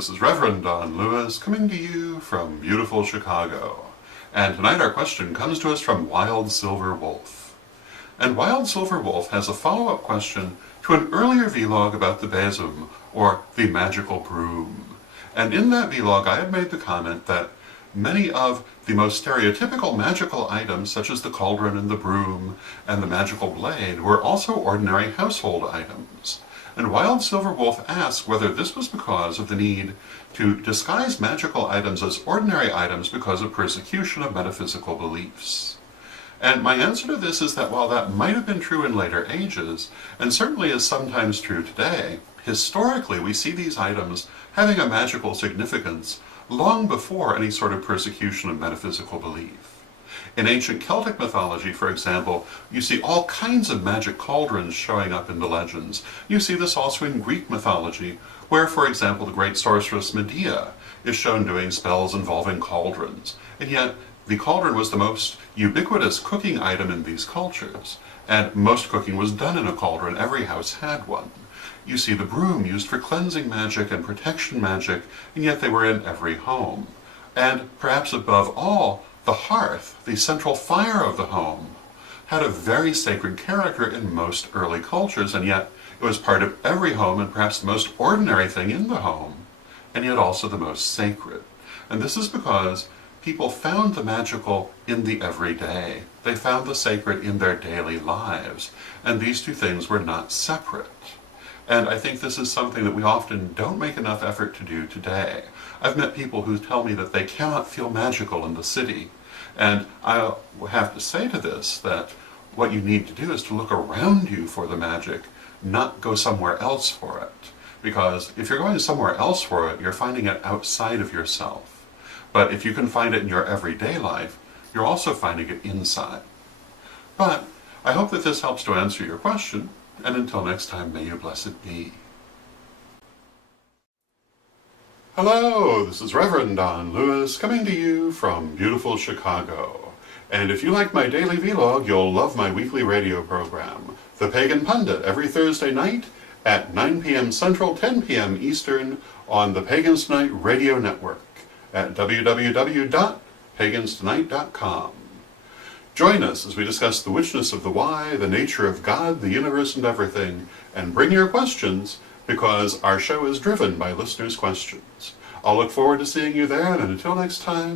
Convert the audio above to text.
this is Rev Don coming to you from beautiful Chicago. And tonight our question comes to us from WyldSilverWolf. And WyldSilverWolf has a follow-up question to an earlier vlog about the besom, or the magical broom. And in that vlog I had made the comment that many of the most stereotypical magical items, such as the cauldron and the broom and the magical blade, were also ordinary household items. And WyldSilverWolf asked whether this was because of the need to disguise magical items as ordinary items because of persecution of metaphysical beliefs. And my answer to this is that while that might have been true in later ages, and certainly is sometimes true today, historically we see these items having a magical significance long before any sort of persecution of metaphysical belief. In ancient Celtic mythology, for example, you see all kinds of magic cauldrons showing up in the legends. You see this also in Greek mythology, where, for example, the great sorceress Medea is shown doing spells involving cauldrons. And yet, the cauldron was the most ubiquitous cooking item in these cultures, and most cooking was done in a cauldron. Every house had one. You see the broom used for cleansing magic and protection magic, and yet they were in every home. And perhaps above all, the hearth, the central fire of the home, had a very sacred character in most early cultures, and yet it was part of every home and perhaps the most ordinary thing in the home, and yet also the most sacred. And this is because people found the magical in the everyday. They found the sacred in their daily lives, and these two things were not separate. And I think this is something that we often don't make enough effort to do today. I've met people who tell me that they cannot feel magical in the city. And I have to say to this that what you need to do is to look around you for the magic, not go somewhere else for it. Because if you're going somewhere else for it, you're finding it outside of yourself. But if you can find it in your everyday life, you're also finding it inside. But I hope that this helps to answer your question. And until next time, may you blessed be. Hello, this is Rev Don coming to you from beautiful Chicago. And if you like my daily vlog, you'll love my weekly radio program, The Pagan Pundit, every Thursday night at 9 p.m. Central, 10 p.m. Eastern on the Pagans Tonight Radio Network at www.paganstonight.com. Join us as we discuss the witchness of the why, the nature of God, the universe, and everything, and bring your questions, because our show is driven by listeners' questions. I'll look forward to seeing you there, and until next time,